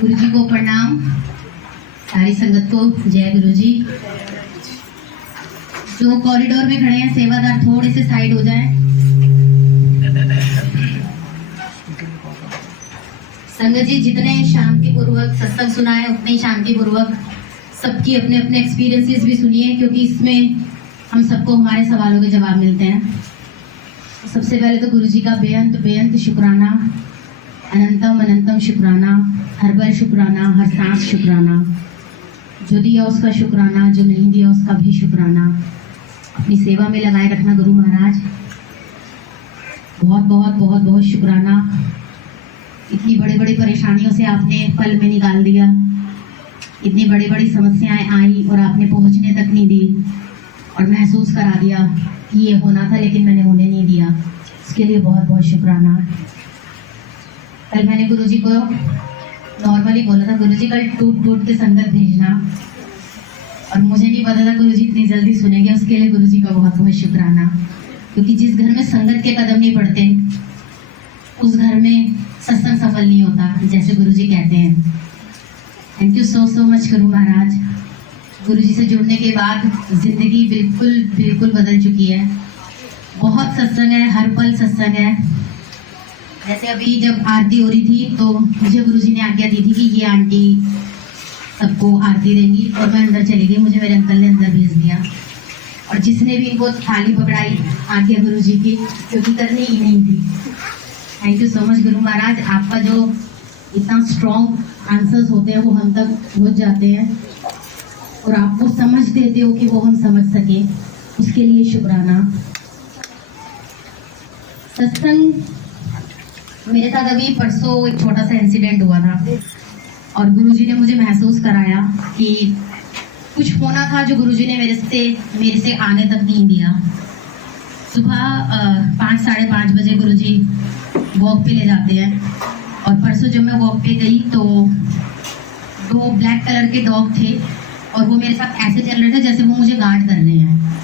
गुरु जी को प्रणाम, सारी संगत को जय गुरु जी। जो कॉरिडोर में खड़े हैं सेवादार थोड़े से साइड हो जाएं। संगत जी जितने शांति पूर्वक सत्संग सुना है उतने ही शांति पूर्वक सबकी अपने अपने एक्सपीरियंसेस भी सुनिए, क्योंकि इसमें हम सबको हमारे सवालों के जवाब मिलते हैं। सबसे पहले तो गुरु जी का बेअंत बेअंत शुक्राना, अनंतम अनंतम शुक्राना, हर पल शुक्राना, हर सांस शुक्राना। जो दिया उसका शुक्राना, जो नहीं दिया उसका भी शुक्राना। अपनी सेवा में लगाए रखना गुरु महाराज, बहुत बहुत बहुत बहुत शुक्राना। इतनी बड़ी बड़ी परेशानियों से आपने पल में निकाल दिया, इतनी बड़ी बड़ी समस्याएं आई और आपने पहुंचने तक नहीं दी और महसूस करा दिया कि ये होना था लेकिन मैंने होने नहीं दिया। इसके लिए बहुत बहुत शुक्राना। कल मैंने गुरुजी को नॉर्मली बोला था, गुरुजी कल टूट टूट के संगत भेजना, और मुझे नहीं पता था गुरुजी इतनी जल्दी सुनेंगे। उसके लिए गुरुजी का बहुत बहुत शुक्राना, क्योंकि जिस घर में संगत के कदम नहीं पड़ते उस घर में सत्संग सफल नहीं होता, जैसे गुरुजी कहते हैं। Thank you so so much Guru Maharaj. गुरुजी से जुड़ने के बाद जिंदगी बिल्कुल बिल्कुल बदल चुकी है। बहुत सत्संग है, हर पल सत्संग है। जैसे अभी जब आरती हो रही थी तो मुझे गुरुजी ने आज्ञा दी थी कि ये आंटी सबको आरती देंगी, और मैं अंदर चली गई। मुझे मेरे अंकल ने अंदर भेज दिया, और जिसने भी इनको थाली पकड़ाई आज्ञा गुरुजी की, क्योंकि करनी ही नहीं थी। Thank you so much Guru Maharaj. आपका जो इतना स्ट्रॉन्ग आंसर्स होते हैं वो हम तक पहुंच जाते हैं, और आप वो समझ देते हो कि वो हम समझ सके, उसके लिए शुक्राना। सत्संग मेरे साथ अभी परसों एक छोटा सा इंसिडेंट हुआ था, और गुरुजी ने मुझे महसूस कराया कि कुछ होना था जो गुरुजी ने मेरे से आने तक नहीं दिया। सुबह 5 साढ़े 5 बजे गुरुजी वॉक पे ले जाते हैं, और परसों जब मैं वॉक पे गई तो 2 ब्लैक कलर के डॉग थे, और वो मेरे साथ ऐसे चल रहे थे जैसे वो मुझे गार्ड कर रहे हैं,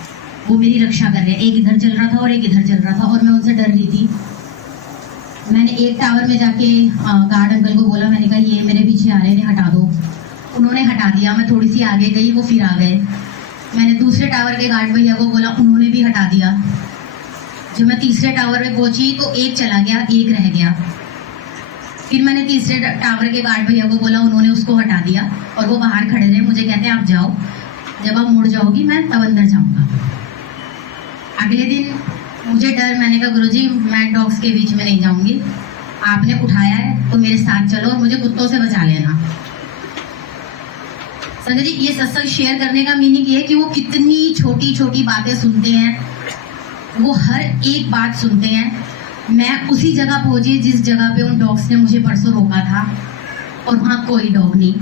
वो मेरी रक्षा कर रहे हैं। एक इधर चल रहा था और एक इधर चल रहा था, और मैं उनसे डर रही थी। मैंने एक टावर में जाके गार्ड अंकल को बोला, मैंने कहा ये मेरे पीछे आ रहे हैं, हटा दो। उन्होंने हटा दिया। मैं थोड़ी सी आगे गई, वो फिर आ गए। मैंने दूसरे टावर के गार्ड भैया को बोला, उन्होंने भी हटा दिया। जब मैं तीसरे टावर में पहुंची तो एक चला गया, एक रह गया। फिर मैंने तीसरे टावर के गार्ड भैया को बोला, उन्होंने उसको हटा दिया, और वो बाहर खड़े रहे। मुझे कहते हैं आप जाओ, जब आप मुड़ जाओगी मैं तब अंदर जाऊंगा। अगले दिन मुझे डर, मैंने कहा गुरुजी मैं डॉग्स के बीच में नहीं जाऊंगी, आपने उठाया है तो मेरे साथ चलो और मुझे कुत्तों से बचा लेना। संजय जी, ये सत्संग शेयर करने का मीनिंग ये है कि वो कितनी छोटी छोटी बातें सुनते हैं, वो हर एक बात सुनते हैं। मैं उसी जगह पहुंची जिस जगह पे उन डॉग्स ने मुझे परसों रोका था, और वहाँ कोई डॉग नहीं।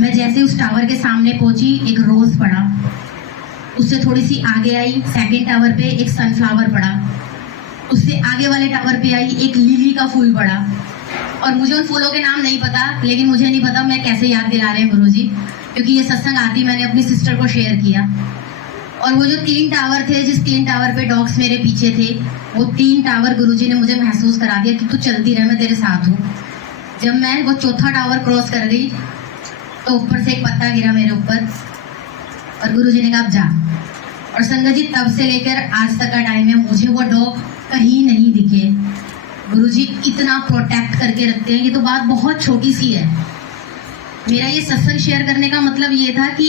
मैं जैसे उस टावर के सामने पहुंची, एक रोज पड़ा। उससे थोड़ी सी आगे आई, सेकंड टावर पे एक सनफ्लावर पड़ा। उससे आगे वाले टावर पे आई, एक लिली का फूल पड़ा। और मुझे उन फूलों के नाम नहीं पता, लेकिन मुझे नहीं पता मैं कैसे याद दिला रहे हैं गुरुजी, क्योंकि ये सत्संग आरती मैंने अपनी सिस्टर को शेयर किया। और वो जो 3 टावर थे, जिस 3 टावर पे डॉग्स मेरे पीछे थे, वो 3 टावर गुरुजी ने मुझे महसूस करा दिया कि तू चलती रह, मैं तेरे साथ हूँ। जब मैं वो चौथा टावर क्रॉस कर गई तो ऊपर से एक पत्ता गिरा मेरे ऊपर, और गुरुजी ने कहा अब जा। और संगत जी, तब से लेकर आज तक का टाइम है, मुझे वो डॉग कहीं नहीं दिखे। गुरुजी इतना प्रोटेक्ट करके रखते हैं। ये तो बात बहुत छोटी सी है। मेरा ये सत्संग शेयर करने का मतलब ये था कि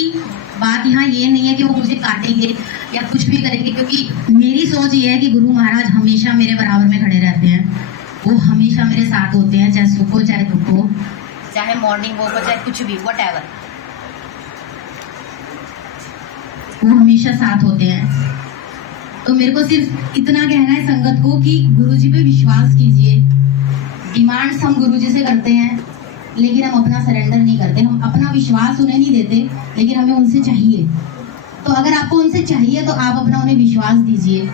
बात यहाँ ये नहीं है कि वो मुझे काटेंगे या कुछ भी करेंगे, क्योंकि मेरी सोच ये है कि गुरु महाराज हमेशा मेरे बराबर में खड़े रहते हैं। वो हमेशा मेरे साथ होते हैं, चाहे सुख हो चाहे दुख हो, चाहे मॉर्निंग वॉक हो चाहे कुछ भी, व्हाटएवर, वो हमेशा साथ होते हैं। तो मेरे को सिर्फ इतना कहना है संगत को कि गुरुजी पे विश्वास कीजिए। डिमांड्स हम गुरुजी से करते हैं, लेकिन हम अपना सरेंडर नहीं करते। हम अपना विश्वास उन्हें नहीं देते, लेकिन हमें उनसे चाहिए। तो अगर आपको उनसे चाहिए तो आप अपना उन्हें विश्वास दीजिए।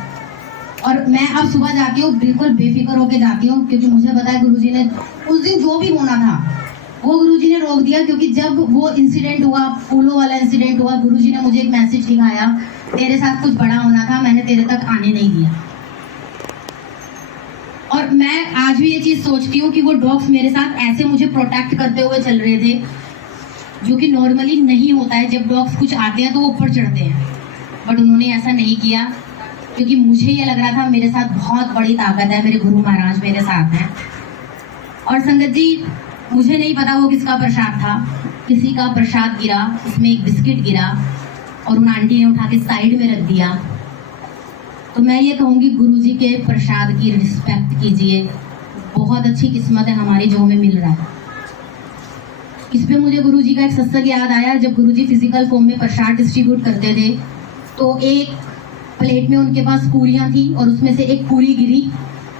और मैं अब सुबह जाती हूँ बिल्कुल बेफिक्र होके जाती हूँ, क्योंकि मुझे पता है गुरुजी ने उस दिन जो भी होना था वो गुरुजी ने रोक दिया। क्योंकि जब वो इंसिडेंट हुआ, फूलों वाला इंसिडेंट हुआ, गुरुजी ने मुझे एक मैसेज लिखाया, तेरे साथ कुछ बड़ा होना था, मैंने तेरे तक आने नहीं दिया। और मैं आज भी ये चीज सोचती हूँ कि वो डॉग्स मेरे साथ ऐसे मुझे प्रोटेक्ट करते हुए चल रहे थे, जो कि नॉर्मली नहीं होता है। जब डॉग्स कुछ आते हैं तो वो ऊपर चढ़ते हैं, बट उन्होंने ऐसा नहीं किया, क्योंकि मुझे ये लग रहा था मेरे साथ बहुत बड़ी ताकत है, मेरे गुरु महाराज मेरे साथ हैं। और संगत जी, मुझे नहीं पता वो किसका प्रसाद था, किसी का प्रसाद गिरा, उसमें एक बिस्किट गिरा और उन आंटी ने उठा के साइड में रख दिया। तो मैं ये कहूँगी, गुरुजी के प्रसाद की रिस्पेक्ट कीजिए। बहुत अच्छी किस्मत है हमारी जो हमें मिल रहा है। इस पे मुझे गुरुजी का एक सत्संग याद आया। जब गुरुजी फिजिकल फॉर्म में प्रसाद डिस्ट्रीब्यूट करते थे तो एक प्लेट में उनके पास पूरियां थी और उसमें से एक पूरी गिरी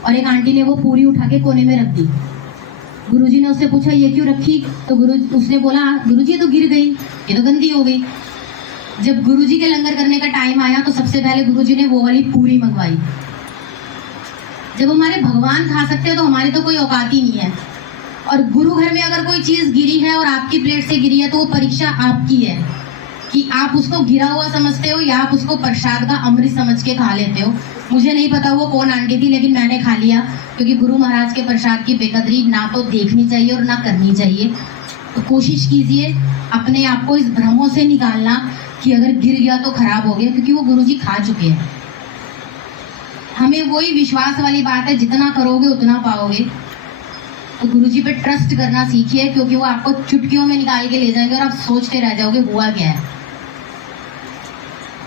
और एक आंटी ने वो पूरी उठा के कोने में रख दी। गुरुजी ने उससे पूछा ये क्यों रखी, तो उसने बोला गुरुजी ये तो गिर गई, ये तो गंदी हो गई। जब गुरुजी के लंगर करने का टाइम आया तो सबसे पहले गुरुजी ने वो वाली पूरी मंगवाई। जब हमारे भगवान खा सकते हो तो हमारी तो कोई औकात ही नहीं है। और गुरु घर में अगर कोई चीज गिरी है और आपकी प्लेट से गिरी है तो वो परीक्षा आपकी है कि आप उसको गिरा हुआ समझते हो या आप उसको प्रसाद का अमृत समझ के खा लेते हो। मुझे नहीं पता वो कौन आंटी थी, लेकिन मैंने खा लिया, क्योंकि गुरु महाराज के प्रसाद की बेकदरी ना तो देखनी चाहिए और ना करनी चाहिए। तो कोशिश कीजिए अपने आप को इस भ्रमों से निकालना कि अगर गिर गया तो खराब हो गया, क्योंकि वो गुरुजी खा चुके हैं। हमें वही विश्वास वाली बात है, जितना करोगे उतना पाओगे। तो गुरुजी पे ट्रस्ट करना सीखिए, क्योंकि वो आपको चुटकियों में निकाल के ले जाएंगे और आप सोचते रह जाओगे हुआ क्या है।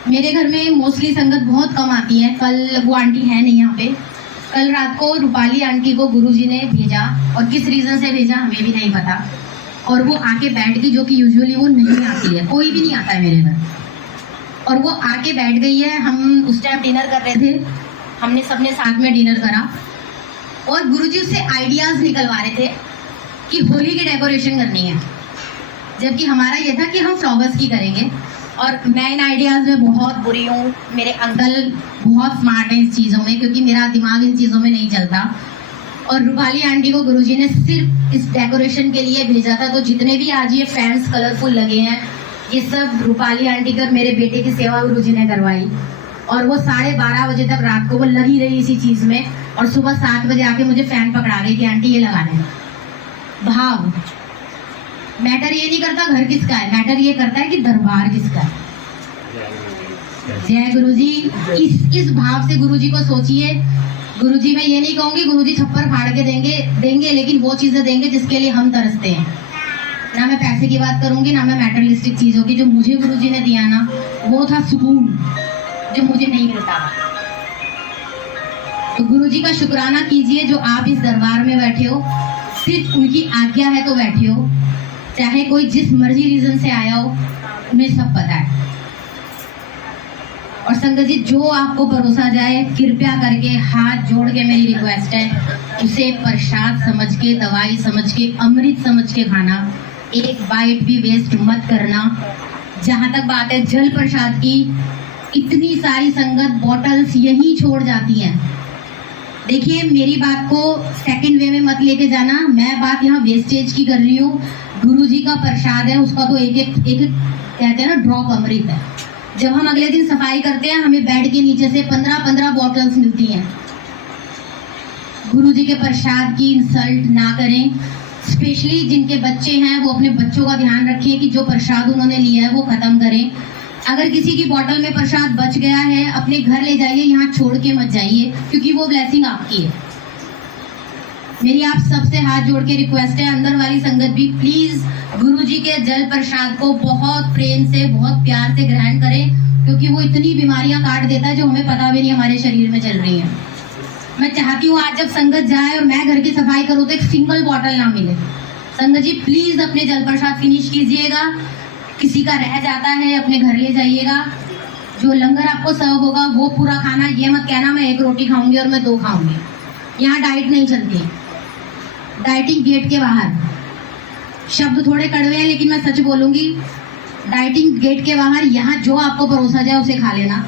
मेरे घर में मोस्टली संगत बहुत कम आती है। कल वो आंटी है नहीं यहाँ पे। कल रात को रूपाली आंटी को गुरुजी ने भेजा, और किस रीजन से भेजा हमें भी नहीं पता। और वो आके बैठ गई, जो कि यूजुअली वो नहीं आती है, कोई भी नहीं आता है मेरे घर। और वो आके बैठ गई है। हम उस टाइम डिनर कर रहे थे, हमने सबने साथ में डिनर करा और गुरुजी उससे आइडियाज निकलवा रहे थे कि होली की डेकोरेशन करनी है, जबकि हमारा ये था कि हम फ्लावर्स की करेंगे। और मैं इन आइडियाज में बहुत बुरी हूँ। मेरे अंकल बहुत स्मार्ट हैं इस चीज़ों में, क्योंकि मेरा दिमाग इन चीज़ों में नहीं चलता। और रूपाली आंटी को गुरुजी ने सिर्फ इस डेकोरेशन के लिए भेजा था। तो जितने भी आज ये फैंस कलरफुल लगे हैं, ये सब रूपाली आंटी का मेरे बेटे की सेवा गुरुजी ने करवाई। और वो 12:30 बजे तक रात को वो लगी रही इसी चीज़ में, और सुबह 7 बजे आके मुझे फैन पकड़ा गई कि आंटी ये लगाना है। भाव मैटर ये नहीं करता घर किसका है, मैटर ये करता है कि दरबार किसका है। जय गुरुजी। इस भाव से गुरुजी को सोचिए। गुरुजी मैं ये नहीं कहूंगी गुरुजी छप्पर फाड़ के देंगे, लेकिन वो चीजें देंगे जिसके लिए हम तरसते हैं। ना मैं पैसे की बात करूंगी, ना मैं मैटरलिस्टिक चीजों की। जो मुझे गुरुजी ने दिया ना, वो था सुकून, जो मुझे नहीं मिलता। तो गुरुजी का शुक्राना कीजिए जो आप इस दरबार में बैठे हो। सिर्फ उनकी आज्ञा है तो बैठे हो, चाहे कोई जिस मर्जी रीजन से आया हो, उन्हें सब पता है। और संगत जी, जो आपको परोसा जाए, कृपया करके हाथ जोड़ के मेरी रिक्वेस्ट है, उसे प्रसाद समझ के, दवाई समझ के, अमृत समझ के खाना। एक बाइट भी वेस्ट मत करना। जहां तक बात है जल प्रसाद की, इतनी सारी संगत बॉटल्स यहीं छोड़ जाती हैं। देखिए, मेरी बात को सेकंड वे में मत लेके जाना। मैं बात यहाँ वेस्टेज की कर रही हूँ। गुरुजी का प्रसाद है, उसका तो एक कहते हैं ना ड्रॉप अमृत है। जब हम अगले दिन सफाई करते हैं, हमें बेड के नीचे से 15-15 बॉटल्स मिलती हैं। गुरुजी के प्रसाद की इंसल्ट ना करें। स्पेशली जिनके बच्चे हैं, वो अपने बच्चों का ध्यान रखें कि जो प्रसाद उन्होंने लिया है वो खत्म करें। अगर किसी की बोतल में प्रसाद बच गया है, अपने घर ले जाइए, यहाँ छोड़ के मत जाइए, क्योंकि वो ब्लेसिंग आपकी है। मेरी आप सबसे हाथ जोड़ के रिक्वेस्ट है, अंदर वाली संगत भी प्लीज गुरुजी के जल प्रसाद को बहुत प्रेम से, बहुत प्यार से ग्रहण करें, क्योंकि वो इतनी बीमारियां काट देता है जो हमें पता भी नहीं हमारे शरीर में चल रही है। मैं चाहती हूँ आज जब संगत जाए और मैं घर की सफाई करूँ तो एक सिंगल बॉटल ना मिले। संगत जी प्लीज अपने जल प्रसाद फिनिश कीजिएगा। किसी का रह जाता है, अपने घर ले जाइएगा। जो लंगर आपको सर्व होगा वो पूरा खाना। ये मत कहना मैं 1 रोटी खाऊंगी और मैं 2 खाऊंगी। यहाँ डाइट नहीं चलती। डाइटिंग गेट के बाहर। शब्द थोड़े कड़वे हैं, लेकिन मैं सच बोलूंगी, डाइटिंग गेट के बाहर। यहाँ जो आपको परोसा जाए उसे खा लेना।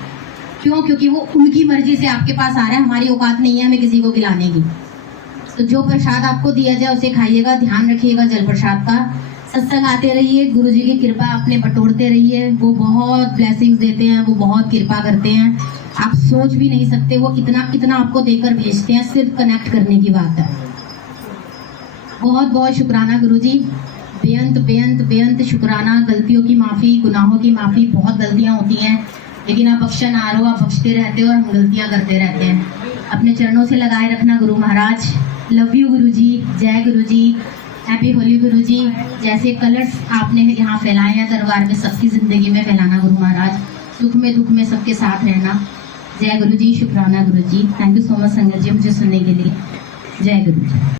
क्यों? क्योंकि वो उनकी मर्जी से आपके पास आ रहा है। हमारी औकात नहीं है हमें किसी को खिलाने की। तो जो प्रसाद आपको दिया जाए उसे खाइएगा। ध्यान रखिएगा जल प्रसाद का। सत्संग आते रहिए, गुरु जी की कृपा अपने बटोरते रहिए। वो बहुत ब्लेसिंग्स देते हैं, वो बहुत कृपा करते हैं। आप सोच भी नहीं सकते, वो इतना इतना आपको देकर भेजते हैं, सिर्फ कनेक्ट करने की बात है। बहुत बहुत शुक्राना गुरुजी, बेअंत बेअंत बेअंत शुक्राना। गलतियों की माफ़ी, गुनाहों की माफ़ी, बहुत गलतियां होती हैं, लेकिन आप बख्शनहार हो, आप बख्शते रहते हो और हम गलतियां करते रहते हैं। अपने चरणों से लगाए रखना गुरु महाराज। लव यू गुरुजी, जय गुरुजी, हैप्पी होली गुरुजी। जैसे कलर्स आपने यहाँ फैलाए हैं दरबार में, सबकी ज़िंदगी में फैलाना गुरु महाराज। सुख में दुख में सबके साथ रहना। जय गुरुजी, शुक्राना गुरुजी। थैंक यू सो मच संगत जी मुझे सुनने के लिए। जय गुरुजी।